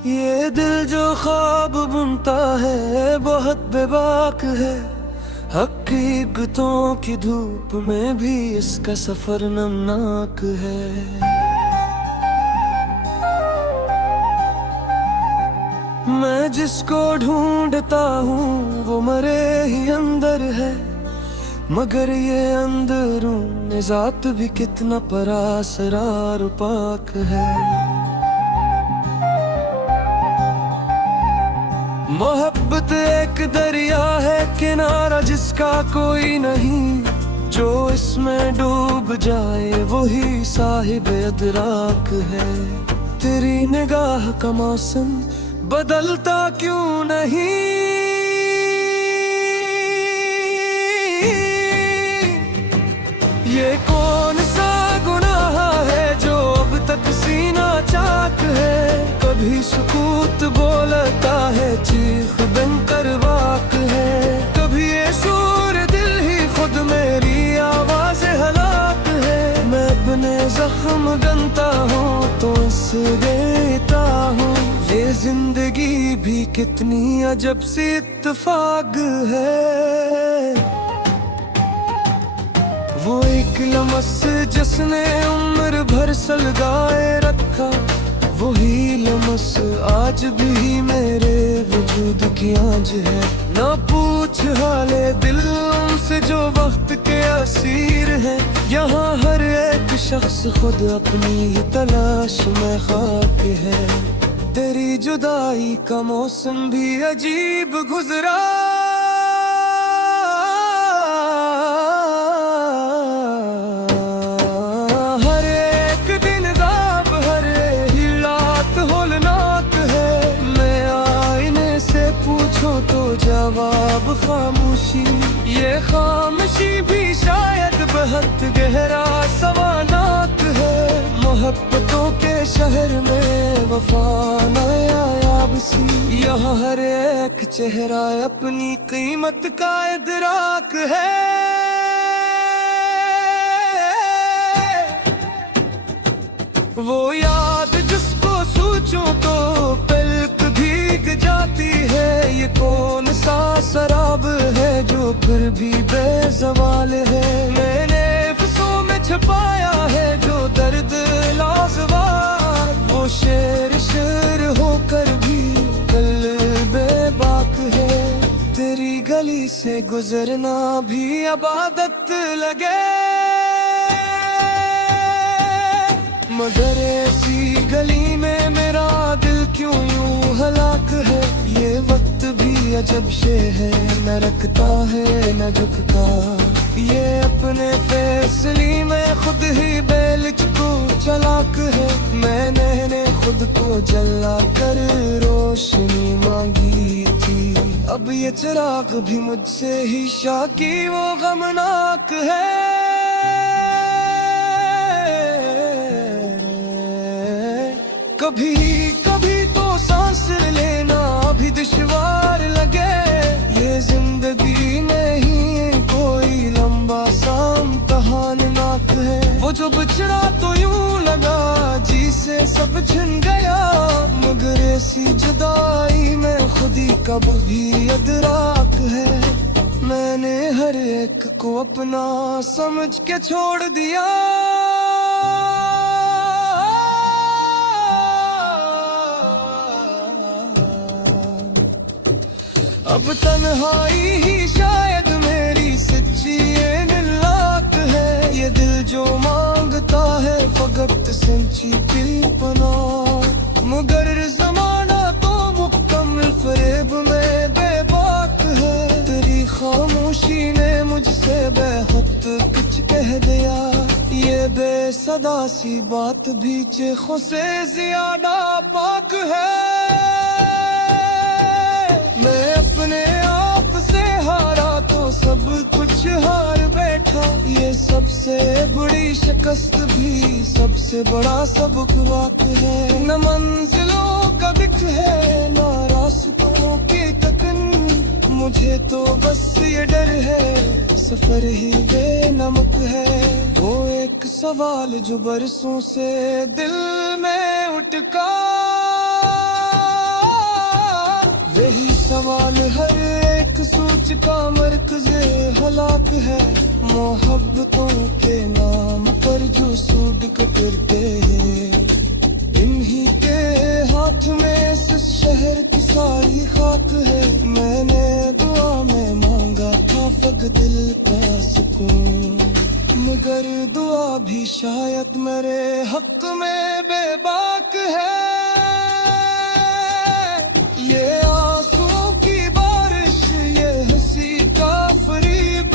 ये दिल जो ख्वाब बुनता है बहुत बेबाक है। हकीकतों की धूप में भी इसका सफर नमनाक है। मैं जिसको ढूंढता हूँ वो मरे ही अंदर है, मगर ये अंदरूनी जात भी कितना परासरार पाक है। मोहब्बत एक दरिया है किनारा जिसका कोई नहीं, जो इसमें डूब जाए वही साहिब अदराक है। तेरी निगाह का मौसम बदलता क्यों नहीं, ये कौन सा गुनाह है जो अब तक सीना चाक है। कभी सुकूत बोलता है चीख बनकर वाक है, कभी ये शूर दिल ही खुद मेरी आवाज हलाक है। मैं अपने जख्म गनता हूँ तो इस देता हूँ, ये जिंदगी भी कितनी अजब सी इत्तेफाक है। वो एक लम्स जिसने उम्र भर सलगाए रखा, वही लम्स आज भी मेरे वजूद की आंच है। ना पूछ हाले दिल उनसे जो वक्त के असीर है, यहाँ हर एक शख्स खुद अपनी ही तलाश में खाक है। तेरी जुदाई का मौसम भी अजीब गुजरा, तो जवाब खामोशी। ये खामोशी भी शायद बहुत गहरा सवानात है। मोहब्बतों के शहर में वफा नायाब सी, यहाँ हर एक चेहरा अपनी कीमत का इदराक है। वो याद जिसको सोचो तो पलक भीग जाती है। ये कौन सा शराब है जो फिर भी बेज़वाल है। मैंने अफ़सों में छुपाया है जो दर्द लाजवाब, वो शेर शेर होकर भी कल बेबाक है। तेरी गली से गुजरना भी इबादत लगे, मगर ऐसी गली में मेरा दिल क्यों यूं हलाक है। ये वक्त भी अजब शे है, न रखता है न झुकता। ये अपने फैसले में खुद ही बेलिच को चलाक है। मैंने खुद को जला कर रोशनी मांगी थी, अब ये चिराग भी मुझसे ही शाकी वो गमनाक है। कभी कभी तो सांस लेना भी दुश्वार लगे। ये जिंदगी नहीं कोई लंबा सा इम्तिहान है। वो जो बिछड़ा तो यूं लगा जी से सब छिन गया, मगर ऐसी जुदाई में खुदी कब भी अदराक है। मैंने हर एक को अपना समझ के छोड़ दिया, अब तन्हाई ही शायद मेरी सच्ची निलाक है। ये दिल जो मांगता है फकत सच्ची पना, मगर जमाना तो मुकम्मल फरेब में बेबाक है। तेरी खामोशी ने मुझसे बेहद कुछ कह दिया, ये बेसदा सी बात भी चेखों से ज्यादा पाक है। मैं अपने आप से हारा तो सब कुछ हार बैठा। ये सबसे बड़ी शिकस्त भी सबसे बड़ा सबक रात है। न मंजिलों का दिख है न रास्तों की तकन, मुझे तो बस ये डर है सफर ही बेनमक है। वो एक सवाल जो बरसों से दिल में उठका, सोच का मरकज़े हलाक है। मोहब्बतों के नाम पर जो सूद कतरते हैं, इन्हीं के हाथ में इस शहर की सारी खाक है। मैंने दुआ में मांगा था फक दिल का सुकून, मगर दुआ भी शायद मेरे हक में बेबाक है। ये आंसुओं की बारिश, ये हंसी का फरीब,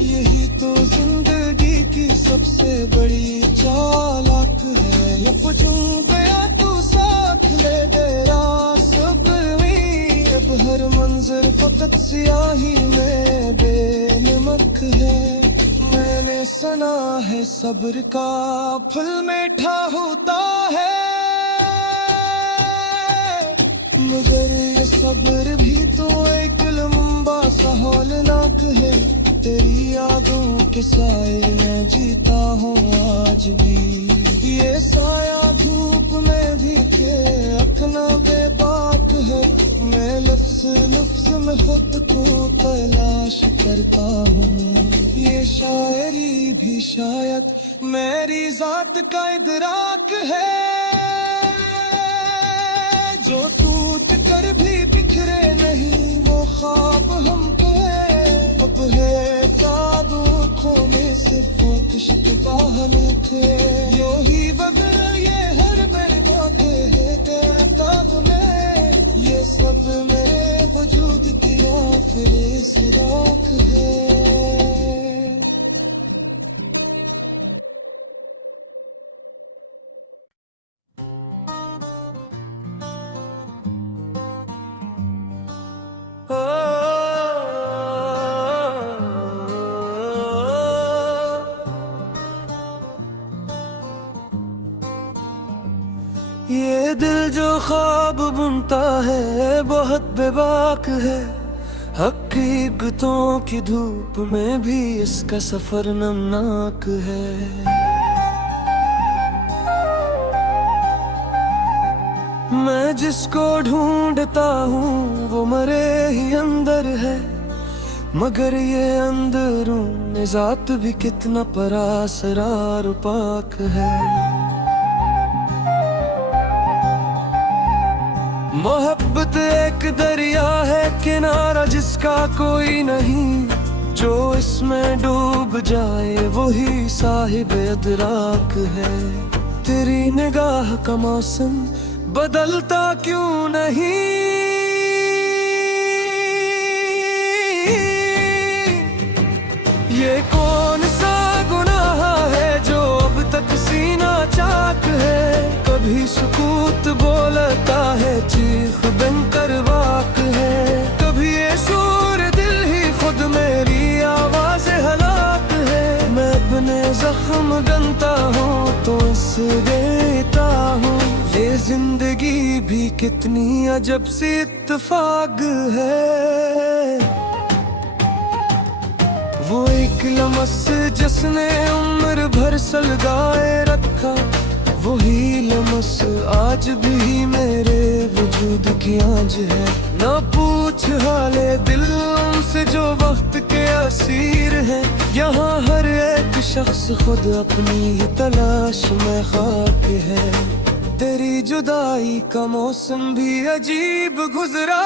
यही तो जिंदगी की सबसे बड़ी चालाक है। लफ्ज़ों गया तू साथ ले तेरा सब में, अब हर मंजर फकत सियाही में बेनमक है। मैंने सुना है सब्र का फल मीठा होता है, मगर ये सब्र भी तो एक लंबा सा हौलनाक है। तेरी यादों के साए में जीता हूँ आज भी, ये साया धूप में भी के अखना बेबाक है। मैं लफ्ज़ लफ्ज़ में खुद को तलाश करता हूँ, ये शायरी भी शायद मेरी जात का इदराक है। जो टूट कर भी बिखरे नहीं वो ख्वाब हम पे, अब है सादों खोने से फोकश बहाने थे। यो ही वजह ये हर मेरे बातें है तेरा ताब में, ये सब मेरे वजूद की आखिरी सुराख है। ये दिल जो ख्वाब बुनता है बहुत बेबाक है, हकीकतों की धूप में भी इसका सफर नमनाक है। मैं जिसको ढूंढता हूँ वो मरे ही अंदर है, मगर ये अंदरूनी जात भी कितना परासरार पाक है। मोहब्बत एक दरिया है किनारा जिसका कोई नहीं, जो इसमें डूब जाए वही साहिब अदराक है। तेरी निगाह का मौसम बदलता क्यों नहीं, ये कौन सा गुनाह है जो अब तक सीना चाक है। कभी सुकूत बोलता है चीख बनकर वाक है, कभी ये शोर दिल ही खुद मेरी आवाज हलाक है। मैं अपने जख्म गनता हूँ तो इससे देता हूँ, ये जिंदगी भी कितनी अजब सी इत्तेफाक है। वो एक लम्स जिसने उम्र भर सलगाए रखा, वही लम्स आज भी मेरे वजूद की आंच है। ना पूछ हाले दिल उनसे जो वक्त के असीर हैं, यहाँ हर एक शख्स खुद अपनी तलाश में खाक है। तेरी जुदाई का मौसम भी अजीब गुजरा,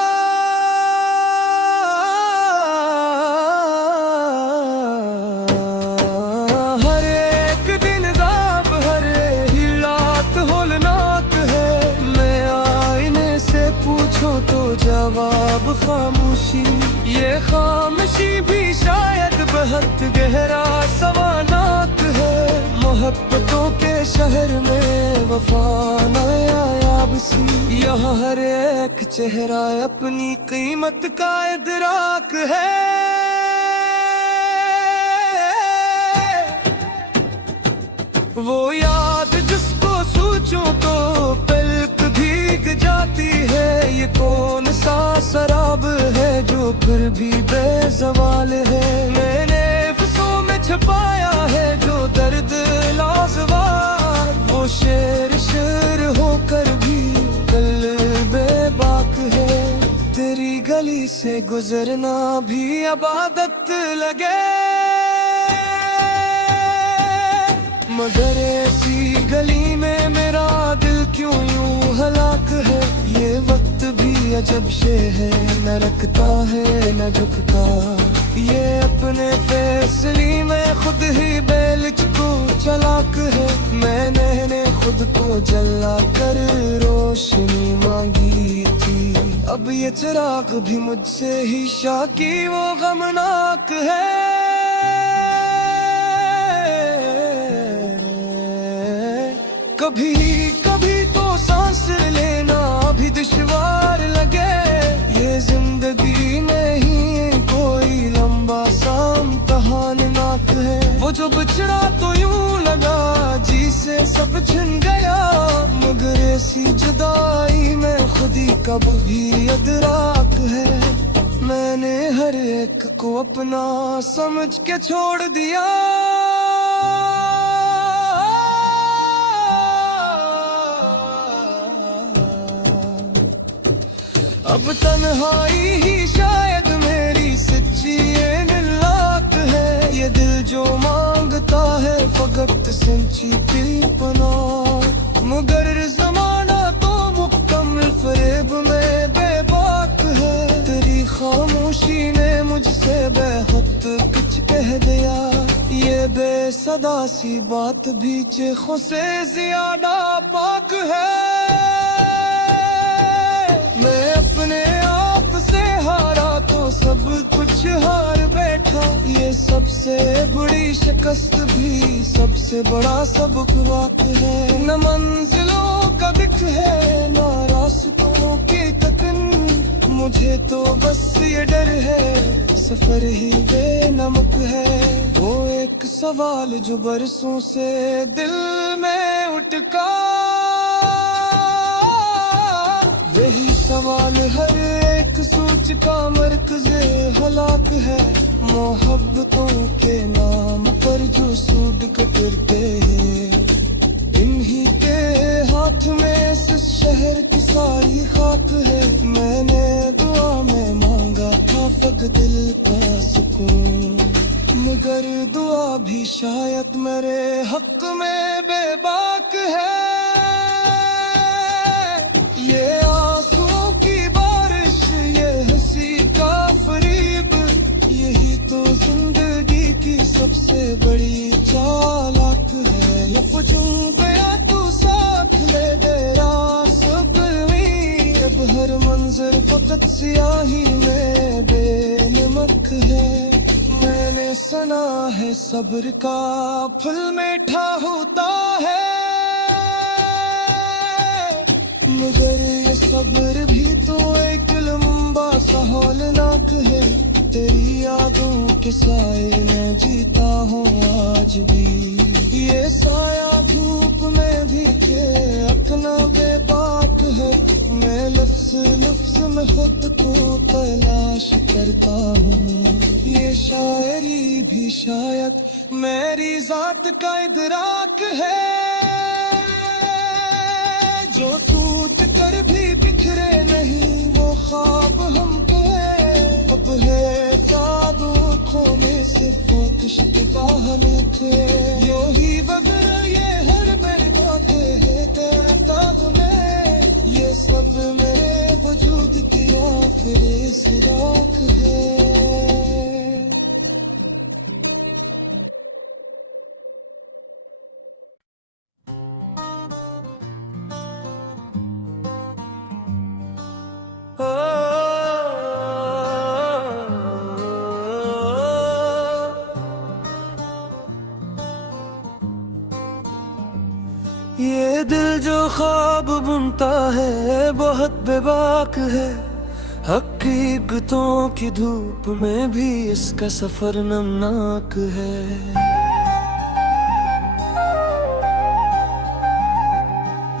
तो जवाब खामोशी। ये खामोशी भी शायद बहुत गहरा सवानात है। मोहब्बतों के शहर में वफा नायाब सी, यहाँ हर एक चेहरा अपनी कीमत का इदराक है। वो याद जिसको सोचूं तो पलक भीग जाती है। ये कौन सा शराब है जो फिर भी बेज़वाल है। मैंने नफ्सों में छुपाया है जो दर्द लाजवाब, वो शेर शेर होकर भी कल बेबाक है। तेरी गली गली से गुजरना भी अब आदत लगे, मगर ऐसी गली में मेरा दिल क्यों यूं हलाक है। ये वक्त भी अजब शे है, न रखता है न झुकता, ये अपने फैसले में खुद ही बेलिच को चलाक है। मैंने खुद को जला कर रोशनी मांगी थी, अब ये चिराग भी मुझसे ही शाकी वो गमनाक है। कभी कभी तो सांस लेना भी दुश्वार लगे, ये जिंदगी नहीं कोई लंबा सा इम्तिहान है। वो जो बिछड़ा तो यूं लगा जी से सब छिन गया, मगर ऐसी जुदाई में खुदी कब भी अदराक है। मैंने हर एक को अपना समझ के छोड़ दिया, अब तन्हाई ही शायद मेरी सच्ची लाक है। ये दिल जो मांगता है फकत सच्ची पना, मगर जमाना तो मुकम्मल फरेब में बेबाक है। तेरी खामोशी ने मुझसे बेहद कुछ कह दिया, ये बेसदा सी बात भी चेखों से ज्यादा पाक है। मैं अपने आप से हारा तो सब कुछ हार बैठा, ये सबसे बड़ी शिकस्त भी सबसे बड़ा सबक वाक़ है। न मंजिलों का दिख है न रास्तों की तकन, मुझे तो बस ये डर है सफर ही बेनमक है। वो एक सवाल जो बरसों से दिल में उठका, वही सवाल हर एक सोच का मरकज़े हलाक है। मोहब्बतों के नाम पर जो सूद कतरते हैं, इन्हीं के हाथ में इस शहर की सारी खाक है। मैंने दुआ में मांगा था फक दिल का सुकून, मगर दुआ भी शायद मेरे हक में बेबाक है। ये आंसुओं की बारिश, ये हंसी का फरीब, यही तो जिंदगी की सबसे बड़ी चालाक है। ये चुन गया तू साथ ले तेरा सब भी, अब हर मंजर फकत सियाही में बेनमक है। मैंने सुना है सब्र का फल मीठा होता है, मगर ये सब्र भी तो एक लंबा सा हौलनाक है। तेरी यादों के साए में जीता हूँ आज भी, ये साया धूप में भी के अखना बेबाक है। मैं लफ्ज लफ्ज में खुद को तलाश करता हूँ, ये शायरी भी शायद मेरी जात का इदराक है। जो टूट कर भी बिखरे नहीं वो ख्वाब हम पे, अब है सादों में से फोकश बाहने थे। यो ही वजह ये हर मेरे बातें है तेरे ताज में, ये सब मेरे वजूद की आखिरी सुराख है। ये दिल जो ख्वाब बुनता है बहुत बेबाक है, हकीकतों की धूप में भी इसका सफर नमनाक है।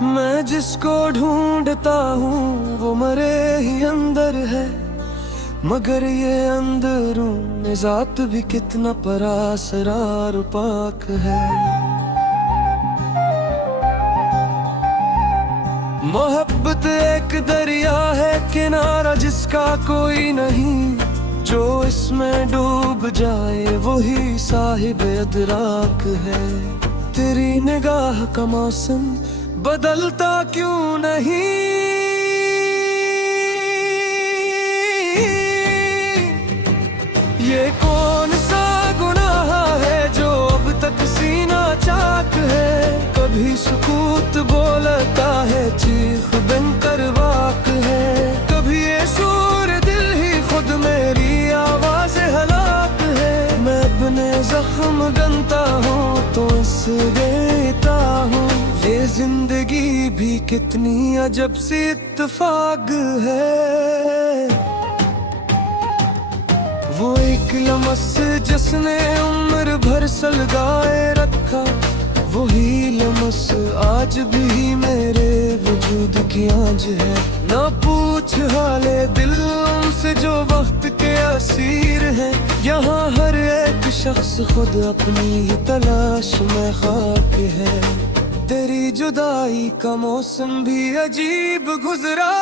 मैं जिसको ढूंढता हूँ वो मरे ही अंदर है, मगर ये अंदरून ज़ात भी कितना परासरार पाक है। मोहब्बत एक दरिया है किनारा जिसका कोई नहीं, जो इसमें डूब जाए वही साहिब अदराक है। तेरी निगाह का मौसम बदलता क्यों नहीं, ये कौन सा गुनाह है जो अब तक सीना चाक है। कभी सुकूत बोलता है चीख बनकर वाक है, कभी ये शूर दिल ही खुद मेरी आवाज हलाक है। मैं अपने जख्म गनता हूँ तो इस देता हूँ, ये जिंदगी भी कितनी अजब सी इत्तेफाक है। वो एक लम्स जिसने उम्र भर सलगाए रखा, वही लम्स आज भी मेरे वजूद की आंच है। ना पूछ हाले दिल उनसे जो वक्त के असीर हैं, यहाँ हर एक शख्स खुद अपनी ही तलाश में खाक है। तेरी जुदाई का मौसम भी अजीब गुजरा,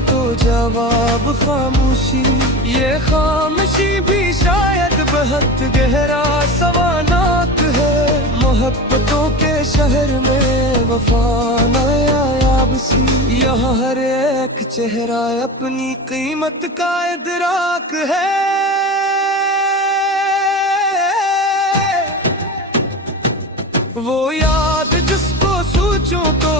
तो जवाब खामोशी। ये खामोशी भी शायद बहुत गहरा सवानात है। मोहब्बतों के शहर में वफा नायाब सी, यहाँ हर एक चेहरा अपनी कीमत का इदराक है। वो याद जिसको सोचो तो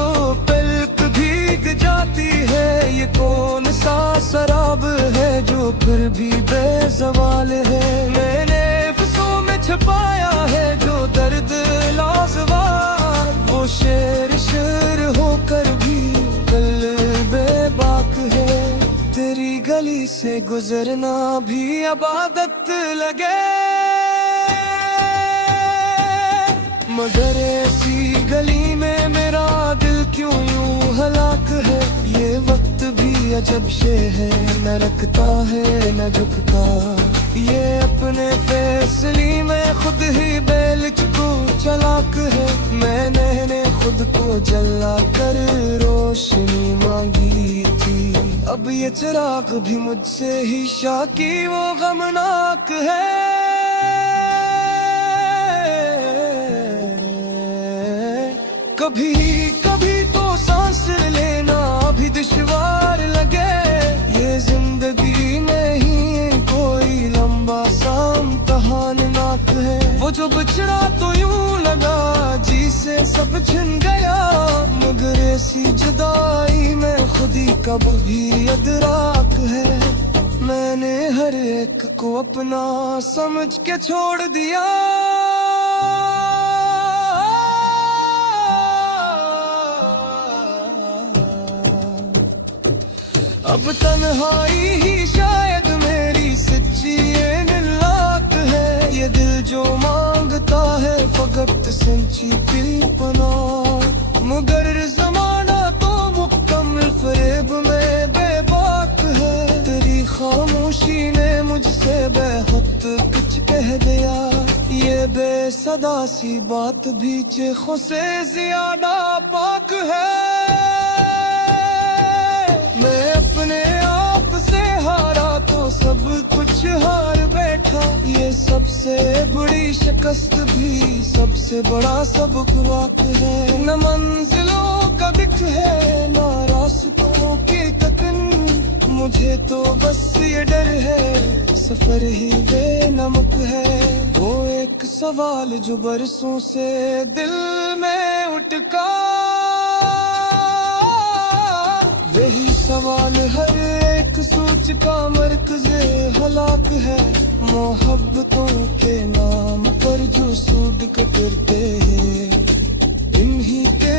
पलक भीग जाती है, ये कौन सा शराब है जो फिर भी बेज़वाल है। मैंने अफ़सों में छुपाया है जो दर्द लाजवाब, वो शेर शेर होकर भी दिल बेबाक है। तेरी गली से गुजरना भी इबादत लगे, मगर ऐसी गली में मेरा दिल क्यों यूं हलाक है। ये वक्त भी अजब शे है, न रखता है न झुकता, ये अपने फैसले में खुद ही बेलच को चलाक है। मैंने खुद को जला कर रोशनी मांगी थी, अब ये चिराग भी मुझसे ही शाकी वो गमनाक है। कभी कभी तो सांस लेना भी दुश्वार लगे, ये जिंदगी नहीं कोई लंबा सा इम्तिहान है। वो जो बिछड़ा तो यूं लगा जी से सब छिन गया, मगर ऐसी जुदाई में खुदी कब भी अदराक है। मैंने हर एक को अपना समझ के छोड़ दिया, अब तन्हाई ही शायद मेरी सच्ची लाक है। ये दिल जो मांगता है फकत सच्ची पना, मगर जमाना तो मुकम्मल फरेब में बेबाक है। तेरी खामोशी ने मुझसे बेहद कुछ कह दिया, ये बेसदा सी बात भी चेखों से ज्यादा पाक है। मैं अपने आप से हारा तो सब कुछ हार बैठा, ये सबसे बड़ी शिकस्त भी सबसे बड़ा सबक वाक़ है। न मंजिलों का दिख है न रास्तों की तकन, मुझे तो बस ये डर है सफर ही बेनमक है। वो एक सवाल जो बरसों से दिल में उठका, वही सवाल हर एक सोच का मरकज़े हलाक है। मोहब्बतों के नाम पर जो सूद कतरते हैं, इन्हीं के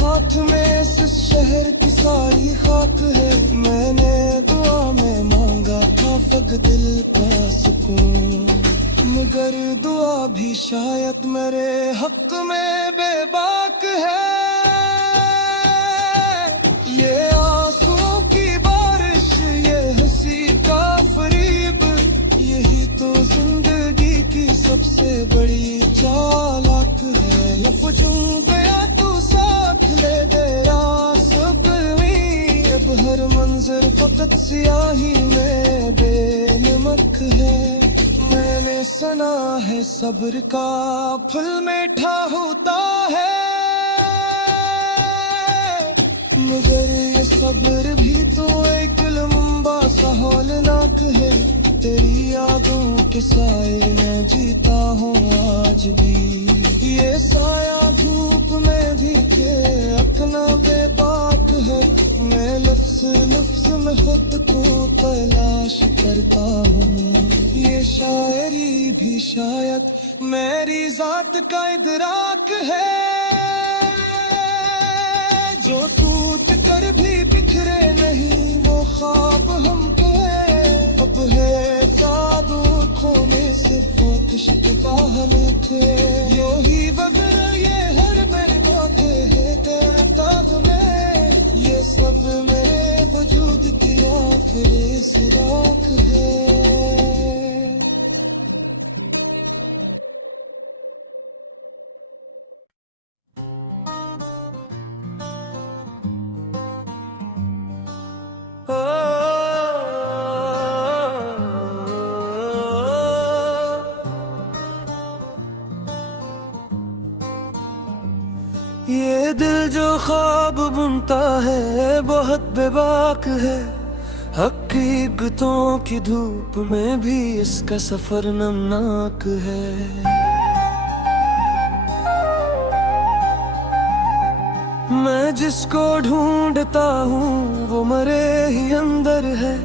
हाथ में इस शहर की सारी खाक है। मैंने दुआ में मांगा था फक दिल का सुकून, मगर दुआ भी शायद मेरे हक में बेबाक है। ये आंसुओं नजर फकत सियाही में बेनमक है। मैंने सुना है सब्र का फल मीठा होता है, मगर ये सब्र भी तो एक लंबा सा हौलनाक है। तेरी यादों के साए में जीता हूँ आज भी, ये साया धूप में भी के अपना बेबाक है। मैं लफ्ज़ लफ्ज़ में खुद को तलाश करता हूँ, ये शायरी भी शायद मेरी जात का इदराक है। जो टूट कर भी बिखरे नहीं वो ख्वाब हम पे अब है साद खोने से फोकश बहाने थे। यो ही वगैरह ये हर मेरी बातें है तेरे ताग में, ये सब मेरे वजूद की आखिरी सुराख है। ये दिल जो ख्वाब बुनता है बहुत बेबाक है, हकीकतों की धूप में भी इसका सफर नमनाक है। मैं जिसको ढूंढता हूँ वो मरे ही अंदर है,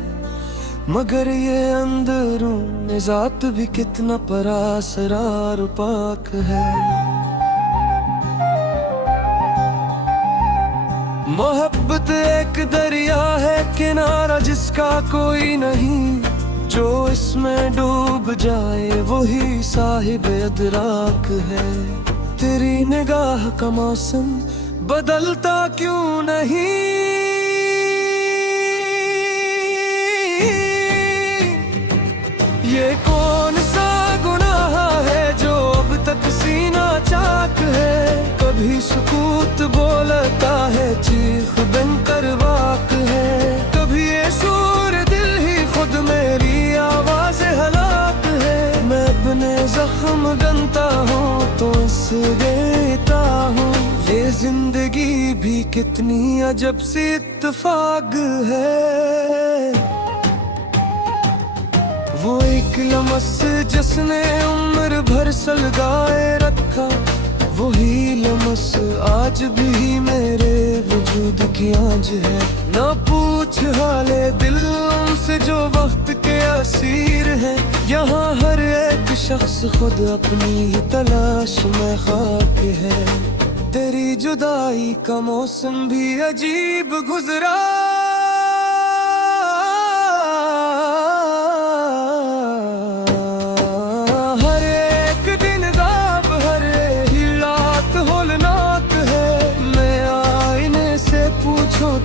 मगर ये अंदरूनी जात भी कितना परासरार पाक है। मोहब्बत एक दरिया है किनारा जिसका कोई नहीं, जो इसमें डूब जाए वही साहिब अदराक है। तेरी निगाह का मौसम बदलता क्यों नहीं, ये कौन सा गुनाह है जो अब तक सीना चाक है। कभी सुकूत बोलता है चीख बनकर वाक है, कभी ये शूर दिल ही खुद मेरी आवाज हलाक है। मैं अपने जख्म गनता हूँ तो इससे देता हूँ, ये जिंदगी भी कितनी अजब सी इत्तेफाक है। वो एक लम्स जिसने उम्र भर सलगाए रखा, वही लम्स आज भी मेरे वजूद की आंच है। ना पूछ हाले दिल उनसे जो वक्त के असीर हैं, यहाँ हर एक शख्स खुद अपनी तलाश में खाक है। तेरी जुदाई का मौसम भी अजीब गुजरा,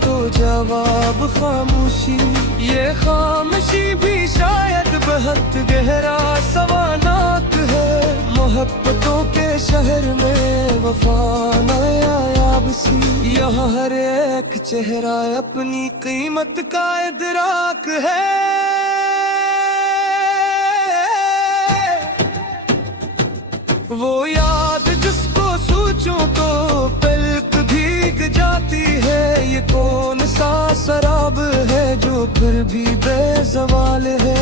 तो जवाब खामोशी। ये खामोशी भी शायद बहुत गहरा सवानात है, मोहब्बतों के शहर में वफा नायाब सी। यहाँ हर एक चेहरा अपनी कीमत का इदराक है। वो याद जिसको सोचूं तो पलक भीग जाती है, ये कौन सा शराब है जो फिर भी बेज़वाल है।